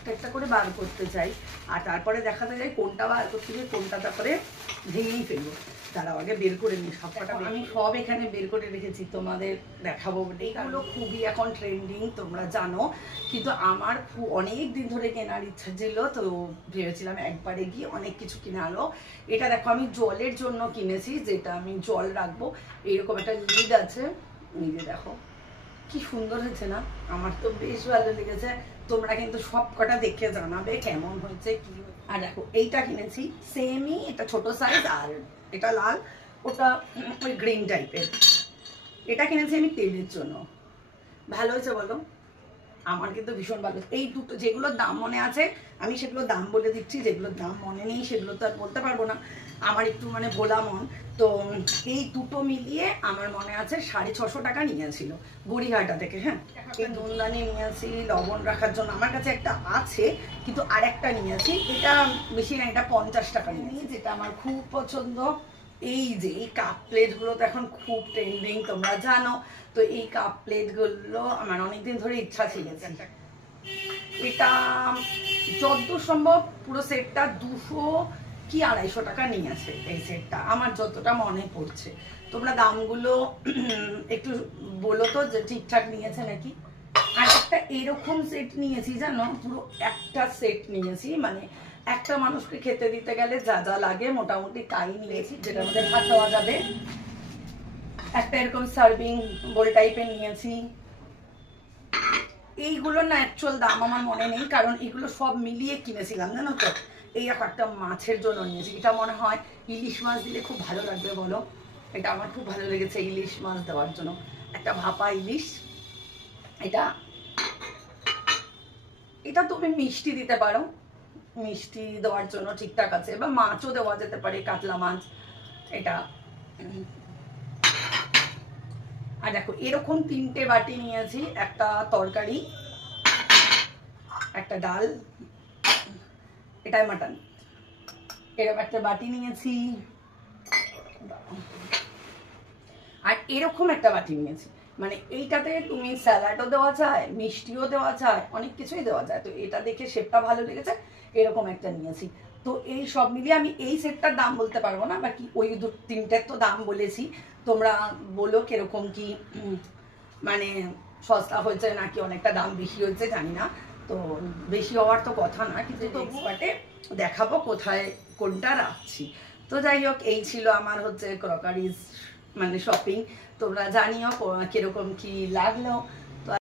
একটা একটা করে বার করতে চাই, আর তারপরে দেখাতে যাই কোনটা বার করতে গিয়ে কোনটা তারপরে ভেঙেই ফেলবো। তারাও আগে বের করে নিই সবকটা। আমি সব এখানে বের করে রেখেছি তোমাদের দেখাবো বলে। এইগুলো খুবই এখন ট্রেন্ডিং তোমরা জানো, কিন্তু আমার অনেক দিন ধরে কেনার ইচ্ছা ছিল, তো ভেবেছিলাম একবারে গিয়ে অনেক কিছু কিনে আলো। এটা দেখো আমি জলের জন্য কিনেছি, যেটা আমি জল রাখবো। এরকম একটা লিড আছে, নিজে দেখো কি সুন্দর হয়েছে না, আমার তো বেশ ভালো লেগেছে। তোমরা কিন্তু সব কটা দেখে জানাবে কেমন হয়েছে কি। আর দেখো এইটা কিনেছি সেমই, এটা ছোট সাইজ, আর এটা লাল, ওটা ওই গ্রিন টাইপের। এটা কিনেছি আমি তেলের জন্য। ভালো হয়েছে বলো? আমার কিন্তু ভীষণ ভালো। এই দুটো যেগুলোর দাম মনে আছে আমি সেগুলো দাম বলে দিচ্ছি, যেগুলোর দাম মনে নেই সেগুলো তো আর বলতে পারবো না, আমার একটু মানে ভোলা মন। তো এই দুটো মিলিয়ে আমার মনে আছে 650 টাকা নিয়েছিল গড়িয়াহাটা থেকে। হ্যাঁ, এই নুনদানি নিয়েছি লবণ রাখার জন্য, আমার কাছে একটা আছে কিন্তু আর একটা নিয়েছি, এটা বেশি না, এটা 50 টাকা নিয়েছি। যেটা আমার খুব পছন্দ, এই যে এই কাপ প্লেটগুলো তো এখন খুব ট্রেন্ডিং তোমরা জানো, তো এই কাপ প্লেটগুলো আমার অনেকদিন ধরে ইচ্ছা ছিল। এটা যতদূর সম্ভব পুরো সেটটা 200 কি 250 টাকা নিয়েছে এই সেটটা, আমার যতটা মনে পড়ছে। তোমরা দামগুলো একটু বলো তো যে ঠিকঠাক নিয়েছে নাকি। আর একটা এরকম সেট নিয়েছি জানো, পুরো একটা সেট নিয়েছি, মানে একটা মানুষকে খেতে দিতে গেলে যা যা লাগে মোটামুটি তাই নিয়েছি, যেটার মধ্যে ভাত দেওয়া যাবে। একটা এরকম সার্ভিং বোল টাইপের নিয়েছি। এইগুলোর না অ্যাকচুয়াল দাম আমার মনে নেই, কারণ এগুলো সব মিলিয়ে কিনেছিলাম জানো তো। এই একটা মাছের জন্য নিয়েছি, এটা মনে হয় ইলিশ মাছ দিলে খুব ভালো লাগবে বলো, এটা আমার খুব ভালো লেগেছে ইলিশ মাছ দেওয়ার জন্য। একটা ভাপা ইলিশ, এটা এটা তুমি মিষ্টি দিতে পারো, মিষ্টি দেওয়ার জন্য ঠিকঠাক আছে, বা মাছও দেওয়া যেতে পারে, কাতলা মাছ এটা। আর দেখো এরকম 3টে বাটি নিয়েছি, একটা তরকারি, একটা ডাল, এটা মাটন, এরকম একটা বাটি নিয়েছি, আর এরকম একটা বাটি নিয়েছি। মানে এইটাতে তুমি স্যালাডও দেওয়া যায়, মিষ্টিও দেওয়া যায়, অনেক কিছুই দেওয়া যায়। তো এটা দেখে শেপটা ভালো লেগেছে, এরকম একটা নিয়েছি। তো এই সব মিলিয়ে আমি এই সেটটার দাম বলতে পারবো না, বাকি ওই 3টের তো দাম বলেছি। তোমরা বলো কিরকম কি, মানে সস্তা হয়েছে নাকি অনেকটা দাম বেশি হয়েছে জানি না। তো বেশি হওয়ার তো কথা না, কিন্তু এক্সপার্টে দেখাবো কোথায় কোনটা রাখছি। তো যাই হোক, এই ছিল আমার হচ্ছে ক্রকারিজ মানে শপিং। তোমরা জানিও কিরকম কি লাগলো।